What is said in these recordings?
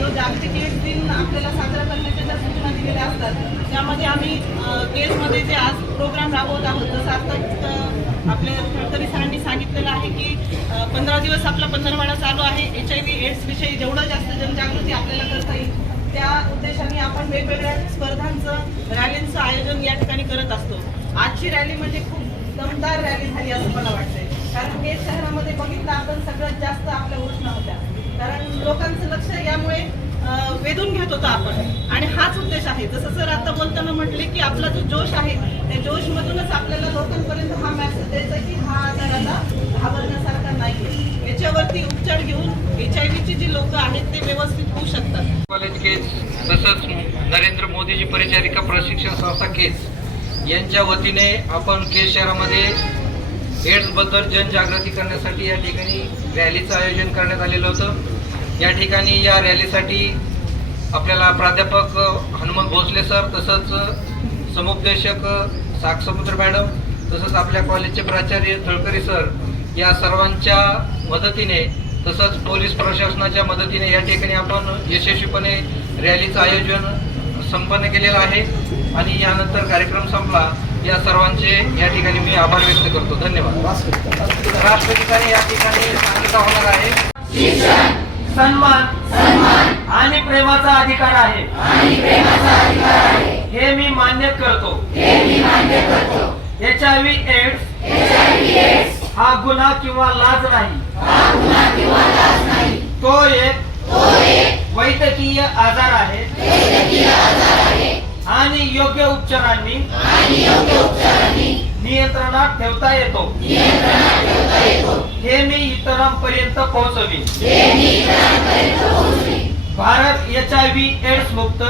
जो जागतिक एड्स दिन आपल्याला साजरा करण्याच्या ज्या सूचना दिलेल्या असतात त्यामध्ये आम्ही केसमध्ये जे आज प्रोग्राम राबवत आहोत जसं आता आपल्या फडकरी सरांनी सांगितलेलं आहे की पंधरा दिवस आपला पंधरवाडा चालू आहे. एच आय व्ही एड्सविषयी जेवढं जास्त जनजागृती आपल्याला करता येईल त्या उद्देशाने आपण वेगवेगळ्या स्पर्धांचं रॅलींचं आयोजन या ठिकाणी करत असतो. आजची रॅली म्हणजे खूप दमदार रॅली झाली असं मला वाटतंय. कारण केस शहरामध्ये बघितलं आपण सगळ्यात जास्त आपल्या घोषणा होत्या. वेधून घेत होतो आपण. आणि हाच उद्देश आहे. जसं सर आता बोलताना म्हटले की आपला जो जोश आहे त्या जोशमधूनच आपल्याला लोकांपर्यंत हा मॅसेज द्यायचा की हा आजाराला घाबरण्यासारखा नाही याच्यावरती उपचार घेऊन एच आय व्हीची जी लोक आहेत ते व्यवस्थित होऊ शकतात. कॉलेज केस तसंच नरेंद्र मोदीजी परिचारिका प्रशिक्षण संस्था केस यांच्या वतीने आपण केस शहरामध्ये एड्सबद्दल जनजागृती करण्यासाठी या ठिकाणी रॅलीचं आयोजन करण्यात आलेलं होतं. या ठिकाणी या रॅलीसाठी आपल्याला प्राध्यापक हनुमंत भोसले सर तसंच समुपदेशक सागसमुद्र मॅडम तसंच आपल्या कॉलेजचे प्राचार्य थळकरी सर या सर्वांच्या मदतीने तसंच पोलीस प्रशासनाच्या मदतीने या ठिकाणी आपण यशस्वीपणे रॅलीचं आयोजन संपन्न केलेलं आहे आणि यानंतर कार्यक्रम संपला. या सर्वांचे या ठिकाणी मी आभार व्यक्त करतो. धन्यवाद. राष्ट्रगीताने या ठिकाणी सांगितलं होणार आहे. सन्मान. अधिकार आहे. हे मी मान्य करतो. एच आय व्ही एड्स हा गुन्हा किंवा लाज नाही. तो एक वैद्यकीय आजार आहे. आणि योग्य उपचारांनी नियंत्रणात ठेवता येतो. हे मी इतरांपर्यंत पोहोचवीन. Bharat H I V AIDS मुक्त.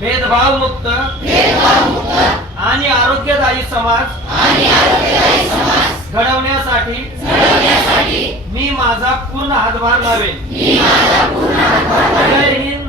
भेदभाव मुक्त. आणि आरोग्यदायी समाज. घडवण्यासाठी. मी माझा पूर्ण हातभार लावेन. जय हिंद.